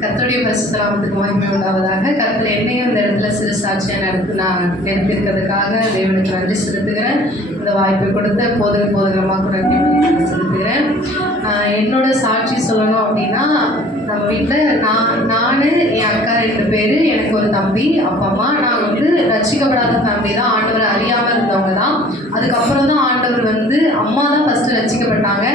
கர்த்தருடைய பரிசுத்த நாமத்துக்கு மகிமை உண்டாவதாக. கர்த்தர் என்னையும் இந்த இடத்துல சிறு சாட்சியாக நான் நிறுத்திருக்கிறதுக்காக தேவனுக்கு நன்றி செலுத்துகிறேன். இந்த வாய்ப்பை கொடுத்த போதகமாக நன்றி செலுத்துகிறேன். என்னோட சாட்சி சொல்லணும் அப்படின்னா, நம்ம வீட்டில் நான் என் அக்கா 2 பேர், எனக்கு ஒரு தம்பி, அப்பா அம்மா. நாங்கள் வந்து ரட்சிக்கப்படாத ஃபேமிலி தான், ஆண்டவரை அறியாமல் இருந்தவங்க தான். அதுக்கப்புறம் தான் ஆண்டவர் வந்து, அம்மா தான் ஃபஸ்ட்டு ரட்சிக்கப்பட்டாங்க.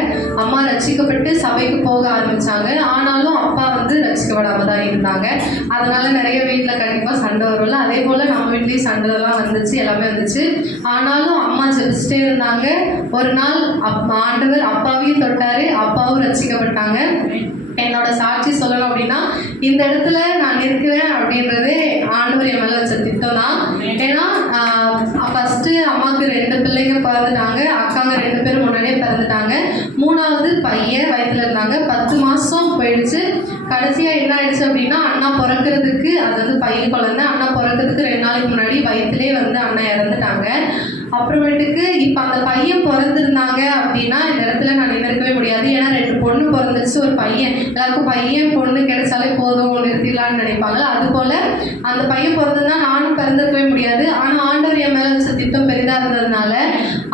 அம்மா ரட்சிக்கப்பட்டு சபைக்கு போக ஆரம்பித்தாங்க. ஆனாலும் அப்பா வந்து ரட்சிக்கப்படாமல் தான் இருந்தாங்க. அதனால் நிறைய வீட்டில் கண்டிப்பாக சண்டை வரும்ல, அதே போல் நம்ம வீட்லேயும் சண்டைலாம் வந்துச்சு, எல்லாமே வந்துச்சு. ஆனாலும் அம்மா ஜெபிச்சுட்டே இருந்தாங்க. ஒரு நாள் ஆண்டவர் அப்பாவையும் தொட்டார், அப்பாவும் ரட்சிக்கப்பட்டாங்க. என்னோட சாட்சி சொல்லணும் அப்படின்னா, இந்த இடத்துல நான் இருக்கிறேன் அப்படின்றதே ஆண்டவர் என் மேலே வச்ச திட்டம் தான். ஏன்னா ஃபஸ்ட்டு அம்மாவுக்கு 2 பிள்ளைங்க பிறந்துட்டாங்க. அக்காங்க 2 பேரும் முன்னாடியே பிறந்துட்டாங்க. 3வது பையன் வயிற்றுல இருந்தாங்க. 10 மாதம் போயிடுச்சு. கடைசியாக என்ன ஆயிடுச்சு அப்படின்னா, அண்ணா பிறக்கிறதுக்கு, அதாவது பையன் குழந்தை, அண்ணா பிறக்கிறதுக்கு 2 நாளைக்கு முன்னாடி வயிற்றுலேயே வந்து அண்ணா இறந்துட்டாங்க. அப்புறமேட்டுக்கு இப்போ அந்த பையன் பிறந்திருந்தாங்க அப்படின்னா இந்த இடத்துல நான் நினைக்கவே முடியாது. ஏன்னா 2 பொண்ணு பிறந்துருச்சு, ஒரு பையன். எல்லாருக்கும் பையன் பொண்ணு கிடைச்சாலே போதும், நிறுத்திடலான்னு நினைப்பாங்க. அதுபோல் அந்த பையன் பிறந்திருந்தா நானும் பிறந்திருக்கவே முடியாது. ஆனால் ஆண்டவர் என் மேலே வச்ச திட்டம் பெரிதாக இருந்ததுனால,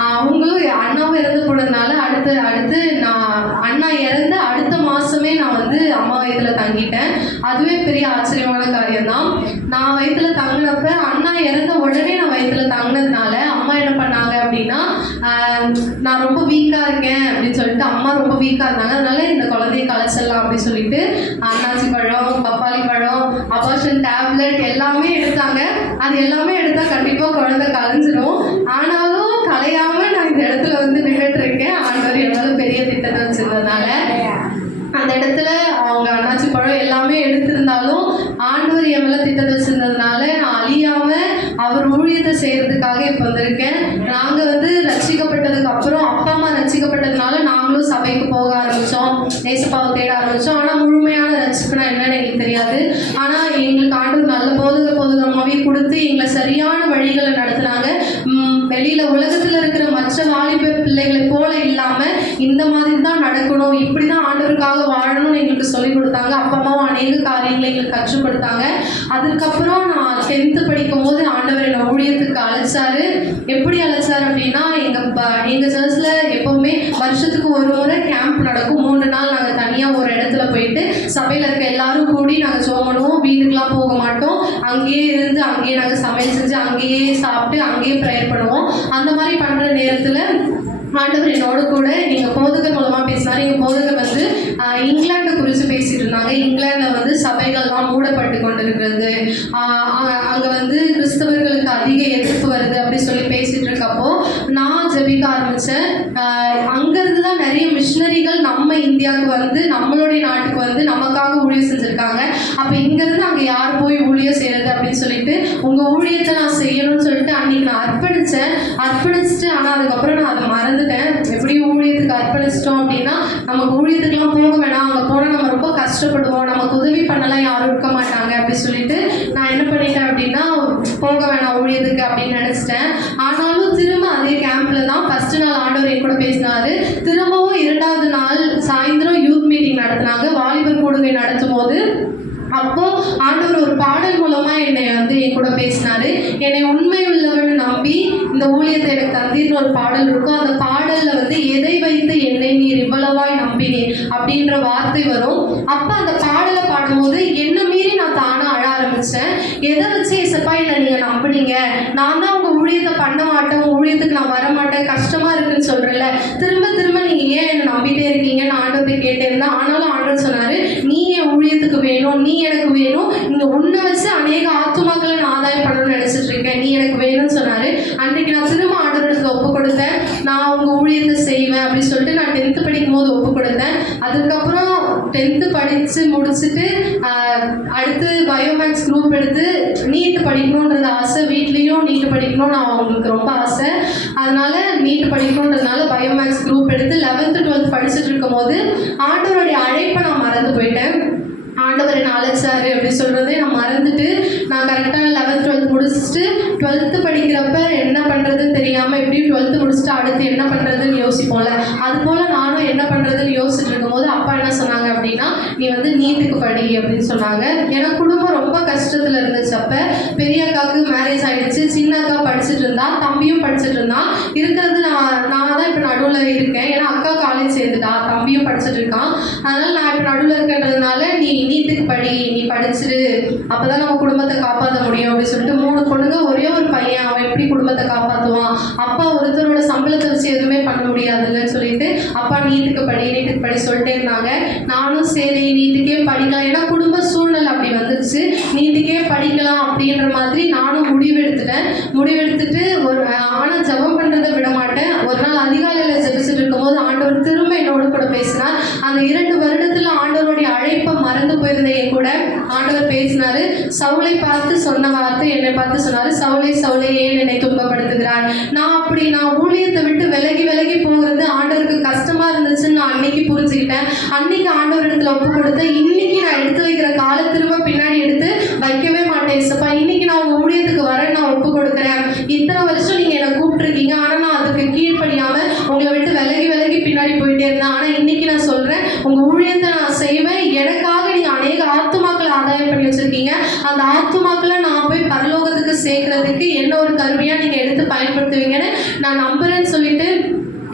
அவங்களும் அண்ணாவும் இறந்து போனதுனால அடுத்து நான் அண்ணா இறந்த அடுத்த மாதமே நான் வந்து அம்மா வயிற்றில் தங்கிட்டேன். அதுவே பெரிய ஆச்சரியமான காரியம்தான். நான் வயிற்றில் தங்கினப்ப அண்ணா இறந்த உடனே நான் வயிற்றில் தங்கினதுனால அம்மா என்ன பண்ணாங்க அப்படின்னா, நான் ரொம்ப வீக்காக இருக்கேன் அப்படின்னு சொல்லிட்டு, அம்மா ரொம்ப வீக்காக இருந்தாங்க. அதனால இந்த குழந்தைய கலைச்சிடலாம் அப்படின்னு சொல்லிட்டு அன்னாச்சி பழம், பப்பாளி பழம், அபார்ஷன் டேப்லெட் எல்லாமே எடுத்தாங்க. அது எல்லாமே எடுத்தால் கண்டிப்பாக குழந்தை கலைஞ்சிடும். ஆனாலும் கலையாமல் நான் இந்த இடத்துல வந்து நின்றுட்டு இருக்கேன். ஆண்டவர் எவ்வளோ பெரிய திட்டத்தை வச்சிருந்ததுனால. அந்த இடத்துல அவங்க அன்னாச்சி பழம் எல்லாமே எடுத்திருந்தாலும் ஆண்டவர் என் மேலே திட்டத்தை வச்சிருந்ததுனால நான் அழியாமல் அவர் ஊழியத்தை செய்கிறதுக்காக இப்போ வந்திருக்கேன். நாங்கள் வந்து ரட்சிக்கப்பட்டதுக்கு அப்புறம் அப்பா அம்மா ரட்சிக்கப்பட்டதுனால நாங்களும் சபைக்கு போக ஆரம்பித்தோம், ஏசப்பாவை தேட ஆரம்பித்தோம். ஆனால் முழுமையான ரட்சிப்புனா என்னன்னு எங்களுக்கு தெரியாது. ஆனால் எங்களுக்கு ஆண்டவர் நல்ல போதகமாகவே கொடுத்து எங்களை சரியான வழிகளை நடத்துனாங்க. வெளியில் உலகத்தில் இருக்கிற மற்ற வாலிப பிள்ளைகளை போல இல்லாமல் இந்த மாதிரி தான் நடக்கணும், இப்படி தான் ஆண்டவருக்காக வாழணும்னு எங்களுக்கு சொல்லிக் கொடுத்தாங்க. அப்பா அம்மாவும் அநேக காரியங்களை எங்களுக்கு கற்றுக் கொடுத்தாங்க. அதுக்கப்புறம் நான் 10th படிக்கும் போது ஆண்டவர் என்னை ஊழியத்துக்கு அழைச்சாரு. எப்படி அழைச்சாரு அப்படின்னா, எங்கள் சர்ச்சில் எப்போவுமே வருஷத்துக்கு ஒரு முறை கேம்ப் நடக்கும். 3 நாள் நாங்கள் தனியாக ஒரு இடத்துல போயிட்டு சபையில் இருக்க எல்லாரும் கூடி நாங்கள் ஜெபம் பண்ணுவோம். வீட்டுக்கெலாம் போக மாட்டோம். அங்கேயே இருந்து அங்கேயே நாங்கள் சமையல் செஞ்சு அங்கேயே சாப்பிட்டு அங்கேயே ப்ரேயர் பண்ணுவோம். அந்த மாதிரி பண்ணுற நேரத்தில் ஆண்டவர் என்னோட கூட எங்கள் போதகர் மூலமாக பேசினார். எங்கள் போதகர் வந்து இங்கிலாண்டை குறித்து பேசிகிட்டு இருந்தாங்க. இங்கிலாண்டில் வந்து சபைகள்லாம் மூடப்பட்டு கொண்டு இருக்கிறது, அங்கே வந்து கிறிஸ்தவர்களுக்கு அதிக எதிர்ப்பு வருது அப்படி சொல்லி பேசிகிட்டு இருக்கப்போ நான் ஜெபிக்க ஆரம்பித்தேன். அங்கேருந்து தான் நிறைய மிஷினரிகள் நம்ம இந்தியாவுக்கு வந்து, நம்மளுடைய நாட்டுக்கு வந்து நமக்காக ஊழியம் செஞ்சுருக்காங்க. அப்போ இங்கேருந்து அங்கே யார் போய் ஊழியம் செய்கிறது அப்படின்னு சொல்லிட்டு, உங்கள் ஊழியத்தை நான் செய்யணும்னு சொல்லிட்டு அன்றைக்கி நான் அர்ப்பணிச்சுட்டு ஆனால் அதுக்கப்புறம் நான் அதை மறந்துட்டேன். எப்படி ஊழியத்துக்கு அர்ப்பணிச்சிட்டோம் அப்படின்னா, நமக்கு ஊழியத்துக்குலாம் போக வேணாம், அங்கே போனால் நம்ம ரொம்ப கஷ்டப்படுவோம், நமக்கு உதவி பண்ணலாம் யாரும் இருக்க மாட்டாங்க அப்படின்னு சொல்லிட்டு நான் என்ன பண்ணிட்டேன் அப்படின்னா, போக வேணாம் ஊழியத்துக்கு அப்படின்னு நினச்சிட்டேன். ஆனாலும் திரும்ப அதே கேம்பில் தான் ஃபஸ்ட்டு நாள் ஆண்டவர் என் கூட பேசினார். திரும்பவும் 2வது நாள் சாயந்தரம் யூத் மீட்டிங் நடத்தினாங்க, வாலிபர் கூடுகை நடத்தும் போது. அப்போ ஆண்டவர் ஒரு பாடல் மூலமா என்னை வந்து என் கூட பேசினாரு. என்னை உண்மை உள்ளவன் நம்பி இந்த ஊழியத்தை எனக்கு தந்தீர்னு ஒரு பாடல் இருக்கும். அந்த பாடல்ல வந்து எதை வைத்து என்னை நீர் இவ்வளவாய் நம்பினீர் அப்படின்ற வார்த்தை வரும். அப்ப அந்த பாடலை பாடும்போது என்ன மீறி நான் தானே அழ ஆரம்பிச்சேன். எதை வச்சு ஏசப்பா என்னை நீங்க நம்பினீங்க, நான் தான் உங்க ஊழியத்தை பண்ண மாட்டேன், உங்க ஊழியத்துக்கு நான் வர மாட்டேன், கஷ்டமா இருக்குன்னு சொல்றேன்ல, திரும்ப திரும்ப நீங்க ஏன் என்னை நம்பிட்டே இருக்கீங்கன்னு ஆண்டவர்கிட்ட கேட்டேன். ஆனாலும் ஆண்டவர் சொன்னாரு, நீ என் ஊழியத்துக்கு வேணும், நீ எனக்கு வேணும், இங்க உன்னை வச்சு அநேக ஆத்துமாக்களை நான் ஆதாயம் பண்ணணும்னு நினைச்சிட்டு இருக்கேன், நீ எனக்கு வேணும்னு சொன்னாரு. அன்றைக்கு நான் திரும்ப ஆண்டவருக்கு ஒப்பு கொடுத்தேன். நான் உங்க ஊழியத்தை செய்வேன் அப்படின்னு சொல்லிட்டு நான் 10th படிக்கும் போது ஒப்பு கொடுத்தேன். அதுக்கப்புறம் 10th படித்து முடிச்சுட்டு அடுத்து பயோமேக்ஸ் குரூப் எடுத்து நீட் படிக்கணுன்றது ஆசை. வீட்லேயும் நீட் படிக்கணும்னு அவங்களுக்கு ரொம்ப ஆசை. அதனால நீட் படிக்கணுன்றதுனால பயோமேக்ஸ் குரூப் எடுத்து 11th 12th படிச்சுட்டு இருக்கும் போது ஆண்டவருடைய அழைப்பை நான் மறந்து போயிட்டேன். ஆண்டவர் என்ன அழைச்சாரு அப்படி சொல்கிறதே நான் மறந்துட்டு, நான் கரெக்டாக 11th 12th முடிச்சுட்டு 12th படிக்கிறப்ப என்ன பண்ணுறதுன்னு தெரியாமல் எப்படியும் 12th முடிச்சுட்டு அடுத்து என்ன பண்ணுறதுன்னு யோசிப்போம்ல, அதுபோல் நானும் என்ன பண்ணுறதுன்னு யோசிச்சுட்டு இருக்கும்போது அப்பா என்ன சொன்னாங்க அப்படின்னா, அப்படின்னா நீ வந்து நீட்டுக்கு படி அப்படின்னு சொன்னாங்க. ஏன்னா குடும்பம் ரொம்ப கஷ்டத்தில் இருந்துச்சு. அப்போ பெரிய அக்காவுக்கு மேரேஜ் ஆகிடுச்சு, சின்ன அக்கா படிச்சுட்டு இருந்தா, தம்பியும் படிச்சுட்டு இருந்தான். இருக்கிறது நான் தான் இப்போ நடுவில் இருக்கேன். ஏன்னா அக்கா காலேஜ் சேர்ந்துட்டா, தம்பியும் படிச்சுட்டு இருக்கான். அதனால் நான் இப்போ நடுவில் இருக்கின்றதுனால நீ நீட்டுக்கு படி, நீ படிச்சுட்டு அப்போ தான் நம்ம குடும்பத்தை காப்பாற்ற முடியும் அப்படின்னு சொல்லிட்டு 3 பொண்ணுங்க, ஒரே ஒரு பையன், அவன் எப்படி குடும்பத்தை காப்பாற்றுவான், அப்பா ஒருத்தரோட சம்பளத்தை வச்சு எதுவுமே பண்ண முடியாதுன்னு சொல்லிட்டு அப்பா நீட்டுக்கு படி சொல்லிட்டே இருந்தாங்க. நானும் சரி நீட்டுக்கே படிக்கலாம், ஏன்னா குடும்ப சூழ்நிலை அப்படி வந்துருச்சு, நீட்டுக்கே படிக்கலாம் அப்படின்ற மாதிரி நானும் முடிவெடுத்துட்டு ஆனால் ஜெபம் பண்ணுறதை விட மாட்டேன். ஒரு நாள் அதிகாலையில் ஜெபிச்சுட்டு இருக்கும்போது ஆண்டவர் திரும்ப என்னோட கூட பேசினார். அந்த 2 வருடத்தில் ஆண்டவருடைய அழைப்பை மறந்து போயிருந்த என் கூட ஆண்டவர் பேசினாரு. சவுலை பார்த்து சொன்ன வார்த்தை என்னை பார்த்து சொன்னாரு, சவுலை சவுலை ஏன் என்னை துன்பப்படுத்துகிறார். நான் ஊழியத்தை விட்டு விலகி போகிறது ஆண்டவருக்கு கஷ்டமா இருந்துச்சுன்னு நான் அன்னைக்கு புரிஞ்சுக்கிட்டேன். அன்னைக்கு ஆண்டவர் இடத்துல ஒப்பு கொடுத்தேன். இன்னைக்கு நான் எடுத்து வைக்கிற கால திரும்ப பின்னாடி எடுத்து வைக்கவே மாட்டேன் ஏசப்பா. இன்னைக்கு நான் உங்க ஊழியத்துக்கு வரேன், நான் ஒப்பு கொடுக்குறேன். இத்தனை வருஷம் நீங்க என்னை கூப்பிட்டுருக்கீங்க, ஆனா நான் அதுக்கு கீழ்ப்படியாம உங்களை விட்டு விலகி பின்னாடி போயிட்டே இருந்தேன். ஆனா இன்னைக்கு நான் சொல்றேன், உங்க ஊழியத்தை நான் செய்வேன். எனக்காக நீங்க அநேக ஆத்துமாக்களை ஆதாயம் பண்ணி வச்சிருக்கீங்க. அந்த ஆத்துமாக்களை நான் போய் பரலோகத்துக்கு சேர்க்கறதுக்கு என்ன ஒரு கருவியா நீங்க எடுத்து பயன்படுத்துவீங்கன்னு நான் நம்புறேன்னு சொல்லிட்டு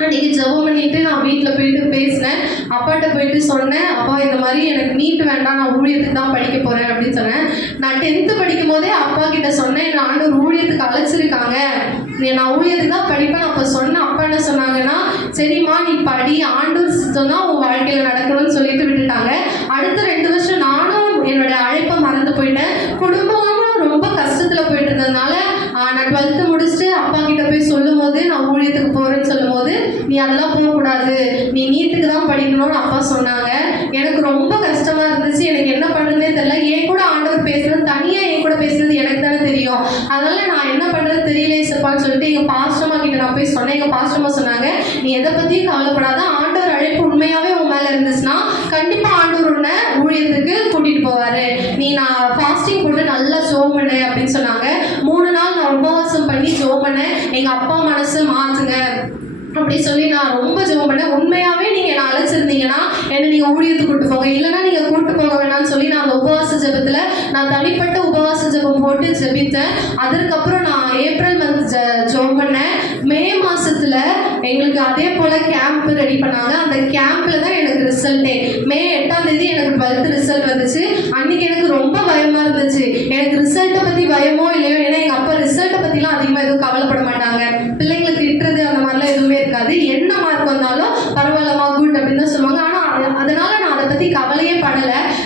அன்றைக்கி ஜெபம் பண்ணிவிட்டு நான் வீட்டில் போயிட்டு பேசினேன். அப்பாட்ட போயிட்டு சொன்னேன், அப்பா இந்த மாதிரி எனக்கு நீட் வேண்டாம், நான் ஊழியத்துக்கு தான் படிக்க போகிறேன் அப்படின்னு சொன்னேன். நான் 10th படிக்கும் போதே அப்பா கிட்ட சொன்னேன், நான் ஆண்டவர் ஊழியத்துக்கு அழைச்சிருக்காங்க, நான் ஊழியத்துக்கு தான் படிப்பேன். அப்போ சொன்னேன். அப்பா என்ன சொன்னாங்கன்னா, சரிம்மா நீ படி, ஆண்டவர் சித்தம் தான் உன் வாழ்க்கையில் நடக்கணும்னு சொல்லிட்டு விட்டுட்டாங்க. அடுத்த 2 வருஷம் நானும் என்னுடைய அழைப்பை மறந்து போயிட்டேன். குடும்பமும் ரொம்ப கஷ்டத்தில் போயிட்டு இருந்ததுனால நான் 12th முடிச்சுட்டு அப்பா கிட்ட போய் சொல்லும் போது நான் ஊழியத்துக்கு போகிறேன்னு சொல்லும் போது, நீ அதெல்லாம் போகக்கூடாது, நீ நீட்டுக்கு தான் படிக்கணும்னு அப்பா சொன்னாங்க. எனக்கு ரொம்ப கஷ்டமாக இருந்துச்சு. எனக்கு என்ன பண்ணுறதுனே தெரியல. என் கூட ஆண்டவர் பேசுறது, தனியாக என் கூட பேசுறது எனக்கு தானே தெரியும். அதனால் நான் என்ன பண்ணுறது தெரியல ஏசப்பான்னு சொல்லிட்டு எங்கள் பாஸ்டர்மா கிட்ட நான் போய் சொன்னேன். எங்கள் பாஸ்டர்மா சொன்னாங்க, நீ எதை பற்றியும் கவலைப்படாத, ஆண்டவர் அழைப்பு உண்மையாகவே உன் மேலே இருந்துச்சுன்னா கண்டிப்பாக ஆண்டவர் உன்னை ஊழியத்துக்கு கூட்டிகிட்டு போவார். நான் ஃபாஸ்டிங் போட்டு நல்லா ஜெபம் பண்ணேன் அப்படின்னு சொன்னாங்க. 3 நாள் நான் உபவாசம் பண்ணி ஜெபம் பண்ணேன். எங்கள் அப்பா மனசு மாற்றுங்க அப்படி சொல்லி நான் ரொம்ப ஜெபம் பண்ணேன். உண்மையாகவே நீங்கள் என்னை அழைச்சிருந்தீங்கன்னா என்னை நீங்கள் ஊழியத்துக்கு கூட்டு போங்க, இல்லைன்னா நீங்கள் கூட்டு போக வேணாம்னு சொல்லி நான் அந்த உபவாச ஜெபத்தில் நான் தனிப்பட்ட உபவாச ஜெபம் போட்டு ஜெபித்தேன். அதற்கப்புறம் நான் ஏப்ரல் மந்த் ஜெபம் பண்ணேன். மே மாதத்தில் எங்களுக்கு அதே போல் கேம்ப் ரெடி பண்ணாங்க. அந்த கேம்பில் தான் எனக்கு ரிசல்ட்டே. மே 8ஆம் தேதி எனக்கு 12th ரிசல்ட் வந்துச்சு. அன்றைக்கி எனக்கு ரொம்ப பயமாக இருந்துச்சு. எனக்கு ரிசல்ட்டை பற்றி பயமோ இல்லையோ, ஏன்னா எங்கள் அப்பா ரிசல்ட்டை பற்றிலாம் அதிகமாக எதுவும் கவலைப்பட மாட்டாங்க. பிள்ளைங்களை திட்டுறது அந்த மாதிரிலாம் எதுவுமே இருக்காது. என்ன மார்க் வந்தாலும் பரவாயில்லமா குட் அப்படின்னு தான் சொல்லுவாங்க. ஆனால் அதனால நான் அதை பற்றி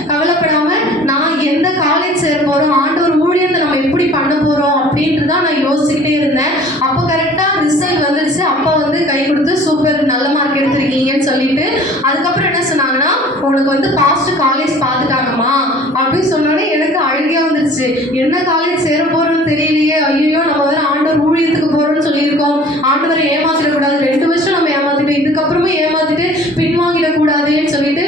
கவலைப்படாமல் நான் எந்த காலேஜ் சேர போகிறோம், ஆண்டவர் ஊழியத்தை நம்ம எப்படி பண்ண போகிறோம் அப்படின்ட்டு தான் நான் யோசிச்சுக்கிட்டே இருந்தேன். அப்போ கரெக்டாக ரிசல்ட் வந்துடுச்சு. அப்பா வந்து கை கொடுத்து சூப்பர் நல்ல மார்க் எடுத்திருக்கீங்கன்னு சொல்லிட்டு அதுக்கப்புறம் என்ன சொன்னாங்கன்னா, உங்களுக்கு வந்து பாஸ்ட் காலேஜ் பார்த்துட்டாங்கம்மா அப்படின்னு சொன்னோடனே எனக்கு அழுகையாக வந்துடுச்சு. என்ன காலேஜ் சேர போகிறோன்னு தெரியலையே, ஐயோ நம்ம வேறு ஆண்டவர் ஊழியத்துக்கு போகிறோன்னு சொல்லியிருக்கோம், ஆண்டவரை ஏமாத்திடக்கூடாது, 2 வருஷம் நம்ம ஏமாத்திட்டோம், இதுக்கப்புறமும் ஏமாத்திட்டு பின்வாங்கிடக்கூடாதுன்னு சொல்லிட்டு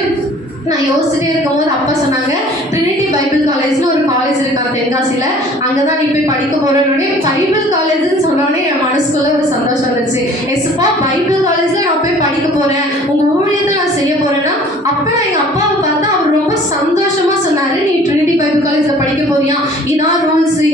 நான் யோசிச்சுட்டே இருக்கும்போது அப்பா சொன்னாங்க, ட்ரினிட்டி பைபிள் காலேஜ்னு ஒரு காலேஜ் இருக்காங்க தென்காசியில், அங்கே தான் நீ போய் படிக்க போகிறேன்னே. பைபிள் காலேஜ்னு சொன்னோடனே என் மனசுக்குள்ளே ஒரு சந்தோஷம் வந்துச்சு. எஸ்ப்பா பைபிள் காலேஜில் நான் போய் படிக்க போகிறேன், உங்கள் ஊழியத்தை நான் செய்ய போகிறேன்னா. அப்போ நான் எங்கள் அப்பாவை பார்த்தா அவர் ரொம்ப சந்தோஷமாக சொன்னார், நீ ட்ரினிட்டி பைபிள் காலேஜில் படிக்க போறியா, இதான் ரூல்ஸு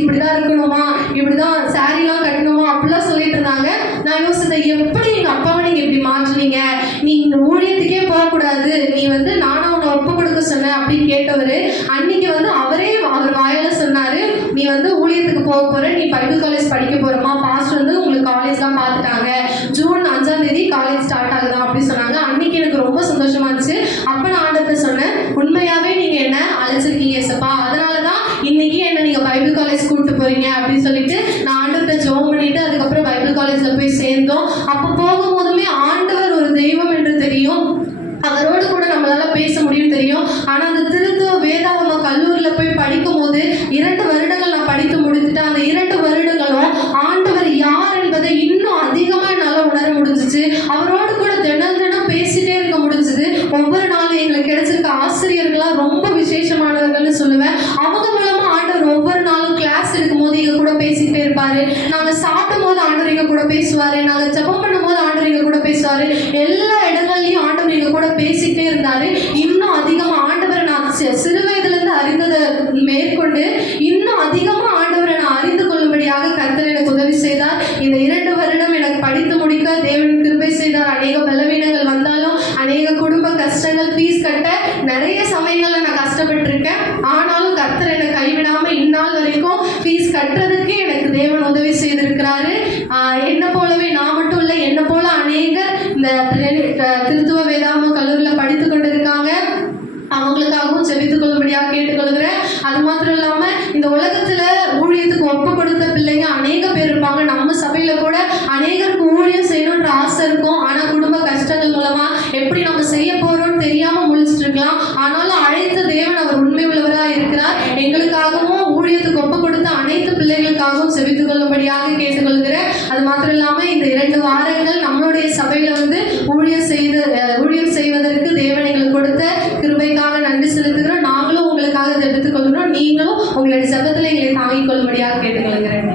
இப்படி தான் இருக்கணுமா, இப்படி தான் சாரீலாம் கட்டணுமா அப்படிலாம் சொல்லிட்டு இருந்தாங்க. நான் யோசித்தேன், எப்படி எங்கள் அப்பாவை நீங்கள் இப்படி மாற்றுனீங்க, நீ இந்த ஊழியத்துக்கே போகக்கூடாது, நீ வந்து நானும் உன்னை ஒப்பு கொடுக்க சொன்னேன் அப்படின்னு கேட்டவர் அன்னைக்கு வந்து அவர் வாயில சொன்னார், நீ வந்து ஊழியத்துக்கு போக போகிற, நீ பைபிள் காலேஜ் படிக்க போகிறமா, பாஸ்ட் வந்து உங்களுக்கு காலேஜ்லாம் பார்த்துட்டாங்க, ஜூன் 5ஆம் தேதி காலேஜ் ஸ்டார்ட் ஆகுதான் அப்படின்னு சொன்னாங்க. அன்னைக்கு எனக்கு ரொம்ப சந்தோஷமா இருந்துச்சு. அப்போ நான் ஆண்டவர்கிட்ட சொன்னேன், உண்மையாகவே நீங்கள் என்ன அழைச்சிருக்கீங்க ஏசப்பா, அதனால தான் இன்னைக்கு என்ன நீங்கள் பைபிள் காலேஜ் கூப்பிட்டு போகிறீங்க அப்படின்னு சொல்லிட்டு நான் ஆண்டவர்கிட்ட ஜெபம் பண்ணிட்டு அதுக்கப்புறம் பைபிள் காலேஜில் போய் சேர்ந்தோம். அப்போ போகும்போதுமே ஆண்டவர் ஒரு தெய்வம் என்று தெரியும், அவரோடு கூட நம்மளால பேச முடியும் தெரியும். ஆனால் அந்த திருத்துவ வேதாகம கல்லூரியில் போய் படிக்கும் போது 2 வருடங்கள் நான் படித்து முடித்துட்டேன். அந்த 2 வருடங்களும் ஆண்டவர் யார் என்பதை இன்னும் அதிகமாக என்னால் உணர முடிஞ்சிச்சு. அவரோடு கூட தினம் பேசிட்டே இருக்க முடிஞ்சது. ஒவ்வொரு நாளும் எங்களுக்கு கிடைச்சிருக்க ஆசிரியர்களாக ரொம்ப விசேஷமானவர்கள்னு சொல்லுவேன். அவங்க மூலமாக ஆண்டவர் ஒவ்வொரு நாளும் கிளாஸ் எடுக்கும் போது எங்க கூட பேசிக்கிட்டே இருப்பாரு. நாங்கள் சாப்பிடும் போது ஆண்டவர் எங்க கூட பேசுவார், நாங்கள் ஜெபம் பண்ணும் போது ஆண்டவர் எங்க கூட பேசுவார். எல்லா இடங்கள்லையும் ஆண்டவர் எங்க கூட பேசிக்கிட்டே இருந்தாரு. இன்னும் திருத்துவ வேதாகம கல்லூரியில் படித்து கொண்டு இருக்காங்க. அவங்களுக்காகவும் செபித்துக் கொள்ளும்படியாக கேட்டுக்கொள்கிறேன். அது மாத்திரம் இல்லாமல் இந்த உலகத்தில் ஊழியத்துக்கு ஒப்பு கொடுத்த பிள்ளைங்க அநேக பேர் இருப்பாங்க. நம்ம சபையில் கூட அநேகருக்கு ஊழியம் செய்யணுன்ற ஆசை இருக்கும். ஆனால் குடும்ப கஷ்டங்கள் மூலமாக எப்படி நம்ம செய்ய போகிறோம்னு தெரியாமல் முழிச்சிட்டு இருக்கலாம். ஆனாலும் அழைத்த தேவன் அவர் உண்மை உள்ளவராக இருக்கிறார். எங்களுக்காகவும் ஊழியத்துக்கு ஒப்பு கொடுத்த அனைத்து பிள்ளைகளுக்காகவும் செபித்துக் கொள்ளும்படியாக கேட்டுக்கொள்கிறேன். அது மாத்திரம் இல்லாமல் இந்த 2 வாரங்கள் நம்மளுடைய சபையில் ஊழியம் செய்வதற்கு தேவன் எங்களுக்கு கொடுத்த கிருபைக்காக நன்றி செலுத்துகிறோம். நாங்களும் உங்களுக்காக ஜெபித்துக் கொள்கிறோம். நீங்களும் உங்களுடைய ஜெபத்தில் எங்களை தாங்கிக் கொள்ளும்படியாக கேட்டுக்கொள்கிறேன்.